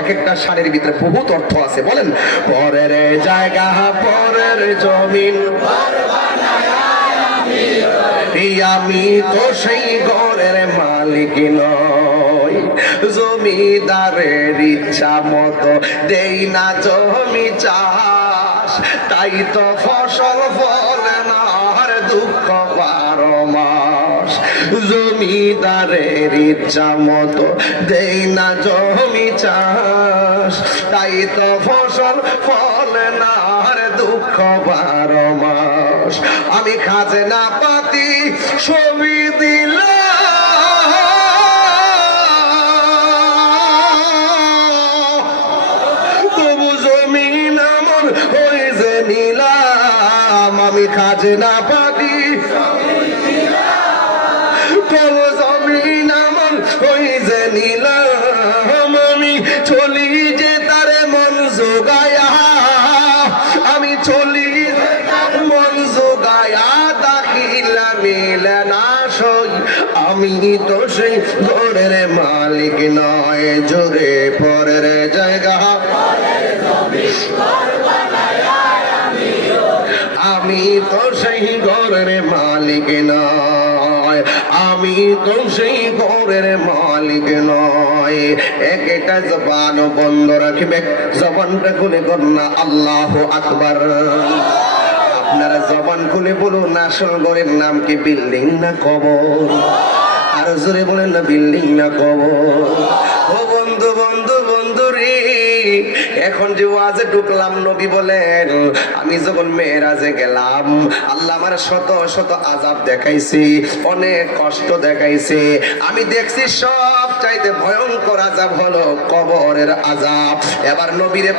এক একটা শাড়ির ভিতরে বহুত অর্থ আছে। বলেন, পরের জায়গা পরের জমিন, আমি তো সেই ঘরের মালিক নই। জমিদারের ইচ্ছা মতো দেই না জমি চাষ, তাই তো ফসল ফলে না আর দুঃখ 12 মাস। জমিদারের ইচ্ছা মতো দেই না জমি চাষ, তাই তো ফসল ফলে না আর দুঃখ 12 মাস। আমি খাজনা পাতি ছবি দিলাম, তবু জমিন আমার ওই যে নিলাম। আমি খাজনা পাতি তবু জমিন আমার ওই যে নিলাম। আমি চলি যে তারে মন জোগায়া, আমি চলি মন জোগায়া, দাখিলা মিলে না সই। আমি তো সেই ঘরের মালিক নয়। জোরে পরের জায়গা, আমি তো সেই ঘরের মালিক নয়। আমি তো সেই ঘরের মালিক নয়। একটা জবান বন্ধ রাখবে, জবানটা খুলে কন্যা আল্লাহু আকবার। আপনারা জবান খুলে বলুন, আসল ঘরের নাম কি বিল্ডিং না কবর? আর জোরে বলেন না, বিল্ডিং না কবর? ও বন্ধু বন্ধু বন্ধু রে, এখন যে ওয়াজে ঢুকলাম, নবী বলেন আমি যখন মেরাজে গেলাম, আল্লাহ আমার শত শত আযাব দেখাইছে, অনেক কষ্ট দেখাইছে। আমি দেখছি সব চাইতে ভয়ঙ্কর আযাব হলো কবরের আযাব। এবার নবীরে